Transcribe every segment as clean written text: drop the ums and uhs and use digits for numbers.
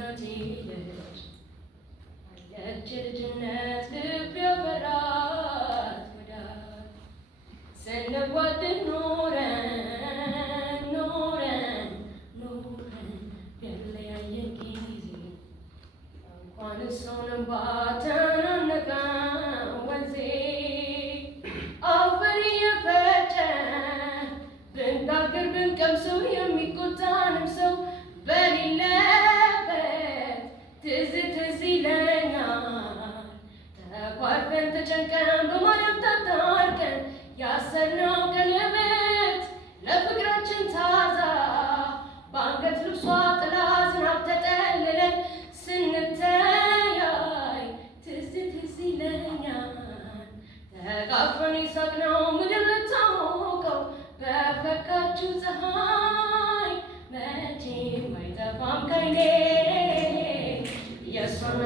የእናቴ ልጅ አለች የልጅነት ልብ ያፈራት ወዳጅ ስንዋደድ ኖረን ያለያየን ጊዜ እንኳን ሰውንም ባተናነቀ ወንዜ አፈር የፈጨ ብንጋግር ብንቀምሰው የሚቆጣንም ሰው በሌለበት ትዝ ይለኛል። ተኳርፈን ተጨንቀን በማርያም ታታርቀን ያሰርነው ቀለበት ለፍቅራችን ታዛ በአንገት ልብሷ ጥላ ዝናብ ተጠልለን ስንተያይ ትዝ ይለኛል። ተቃቅፈን የሳቅነው ምድር ልታሞቀው በፈካችው ፀሐይ መቼም አይጠፋም ከዓይኔ የእሷና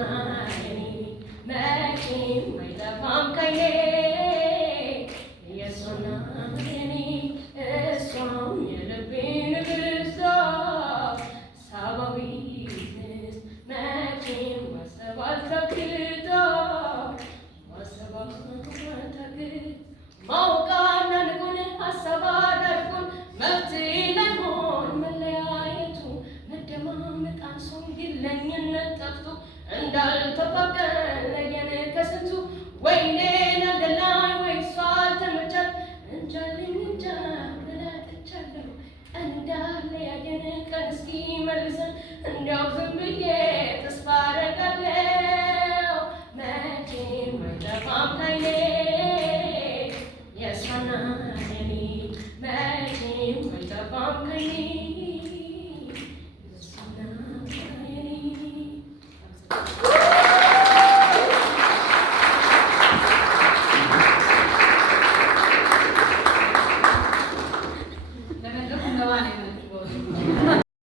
የኔ መቼም አይጠፋም ከዓይኔ የእሷና የኔ እሷም የልቤ ንግሥት ሳባዊት ንስት መቼም ማሰብ አልታክት ማውቃና ንጉን ሀሳብ አራርቁን መፍትሄ ላይሆን መለያየቱ መደማመጥ አንሶ ግለኝነት ጠፍቶ እንዳልተፋቀር ለየን ከስንቱ ወይኔ ነገላይ ወይ እሷ አልተመቻት እንጃልኝ እንጃ ብላጥቻለሁ እንዳለያየን ቀን እስኪ መልሰን እንዲያው ዝም ብዬ ተስፋ አደርጋለሁ መቼም አይጠፋም ከዓይኔ የእሷና የኔ መቼም አይጠፋም ከዓይኔ